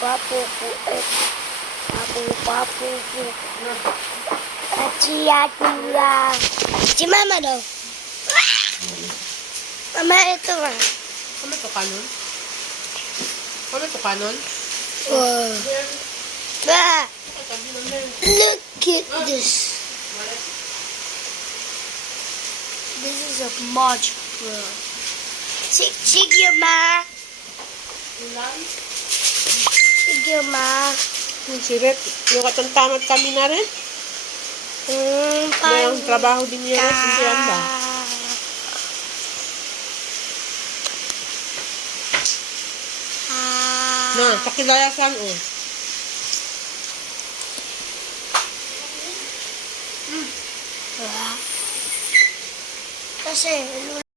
papu papu Achiatura. Si mama daw. Mama, ito nga. Ano to kanon? Ano to kanon? Wow. Look at this. This is a much, bro. Sige, ma. Sige, ma. Yung siret, yung katantamad kami na rin. May ang trabaho din niya rin, hindi yan ba? Na, sa kilayasan, oh. Kasi,